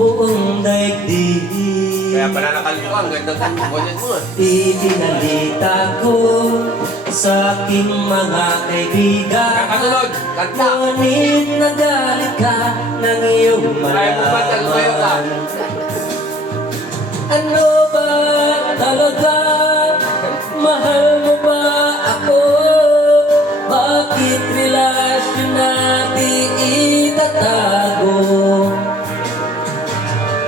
buong daigdig. Kaya pala nakalito ang ganda ng ganyan mo. Ibinalita ko sa aking mga kaibigan. Kasunod, kanta. Ngunit nagalit ka ng iyong Kaya mo ba talumayo ka? malaman. Ano ba talaga? Mahal mo ba ako? Bakit relasyon natin itatago?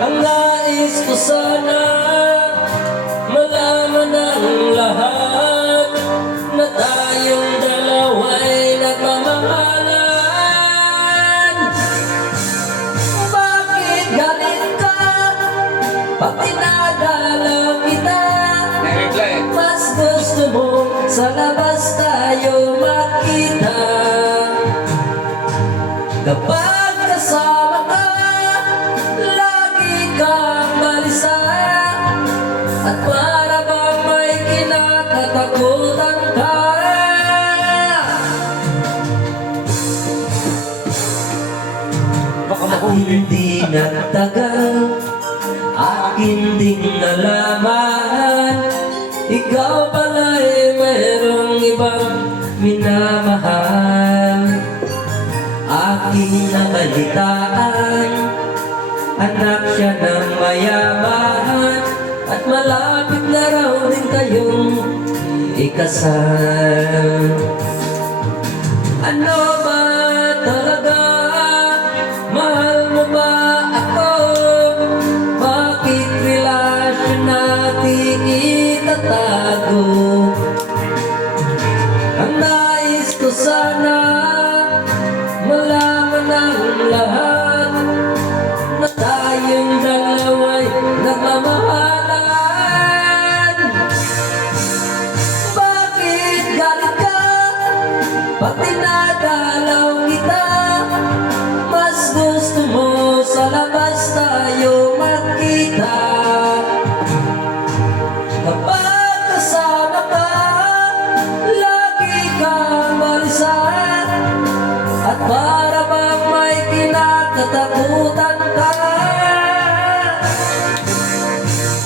Ang nais ko sana malaman ng lahat na tayong dalawa'y nagmamahalan. Bakit galit ka? Pati nadalaw kita. Nag-reply. Mas gusto mo sa labas tayo makita. Kapag kasama ka, lagi kang balisa. At para bang may kinakatakutan ka. Baka At hindi nagtagal, akin ding nalaman, ikaw pala'y mayroong ibang minamahal. Aking nabalitaan, anak siya ng mayaman, at malapit na raw din kayong ikasal. Ano ba talaga? Mahal mo ba ako? Bakit relasyon natin itatago? Ang nais ko sana malaman ng lahat na tayong dalawa'y nagmamahalan. Bakit galit ka? Pati nadalaw kita. Mas gusto mo sa labas tayo magkita. Kapag kasama ka, lagi kang balisa. At para bang may kinakatakutan ka.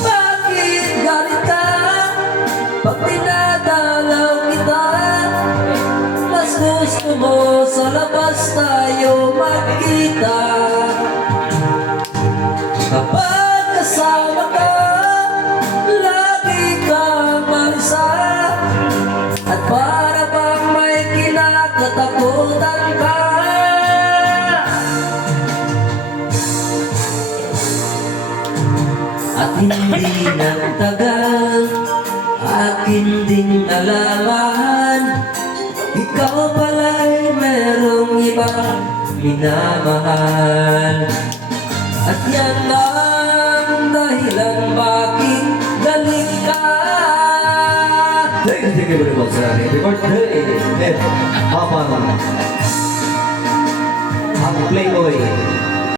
Bakit galit ka? Pag pinadalaw kita. Mas gusto mo sa labas tayo magkita. Kapag kasama ka, lagi kang balisa. At para bang may kinakatakutan ka. At hindi nagtagal, akin ding nalaman, ikaw pala'y merong ibang minamahal. At yan ang dahilan bakit galit ka. Thank you very much, sir. Happy birthday, Papa. Ang Playboy.